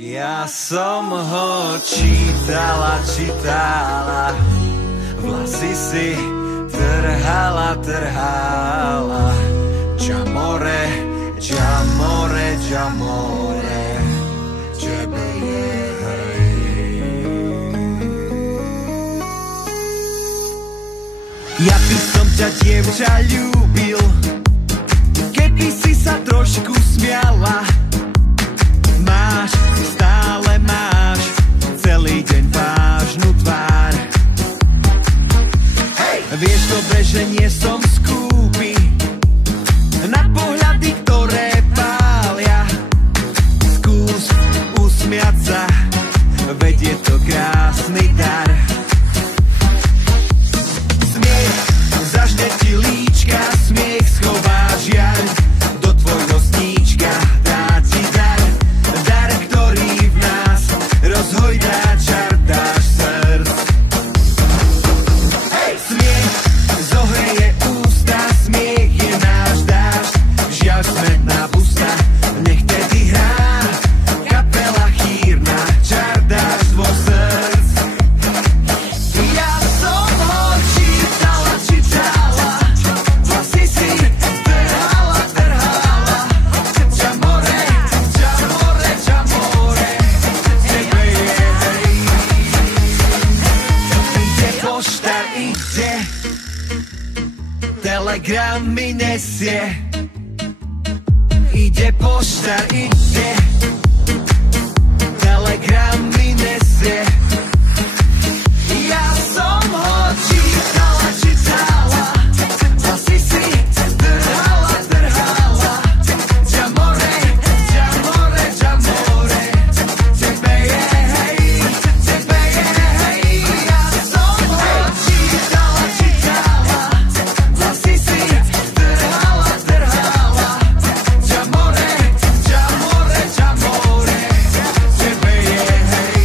Ja som ho čítala, vlasy si trhala, Jamore, tebe je, hej. Ja by som ťa, dievča, ľúbil, keby si sa trošku smiala. Stále máš celý deň vážnu tvár. Vieš dobre, že nie som skúpy na pohľady, ktoré pália. Skús usmiať sa, veď je to krásny dar. Smiech zažne ti líčka, smiech schová žiaľ do tvojho sníčka. Dá ti dar, dar, ktorý v nás rozhojdá čar dáš srdc. Smiech zohreje ústa, smiech je náš dážď, žiaľ smetná pusta, nech tedy hrá kapela chýrna, čar dáš vo srdc. Ja som ho čítala, vlasy si trhala, Jamore, tebe je, hej. Ide poštar, ide, telegram mi nesie. Ide poštar, ide, telegram mi nesie. Ja som ho čítala, vlasy si trhala, Jamore, tebe je, hej, ja som ho čítala, vlasy si trhala, Jamore, tebe je, hej.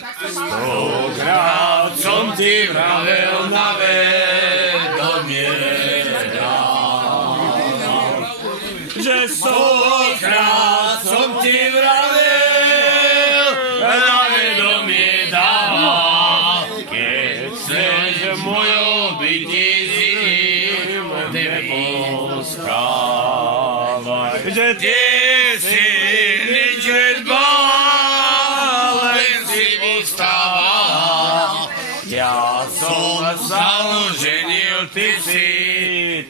Stokrát som ti vravel na vedomie dal, že stokrát som ti vravel na vedomie dal, keď chceš mojou bytí zim nepospávať, že ty si nič nedbal, len si vystával. Ja som sa oženil, ty si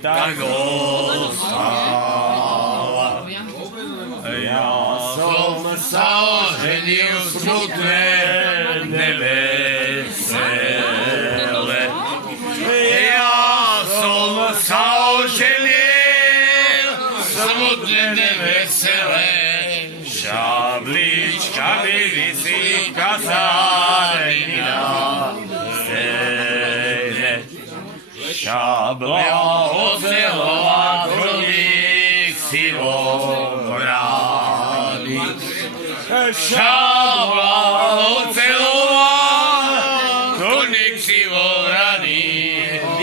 tak ostal. Ja som sa oženil, smutné, nevesele. Ja som sa oženil, smutné, nevesele. Šablička mi visí v kasárni na stene. Šabla ocelová, koník sivobraný. Šabla ocelová, koník sivobraný.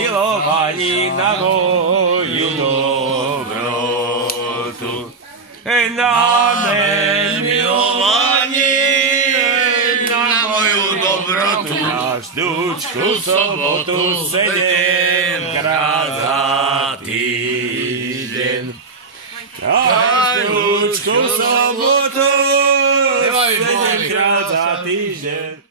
Milovaní na moju dobrotu. Amen, milovaní na moju dobrotu. Každúčku sobotu 7-krát za týždeň. Každúčku sobotu 7-krát za týždeň.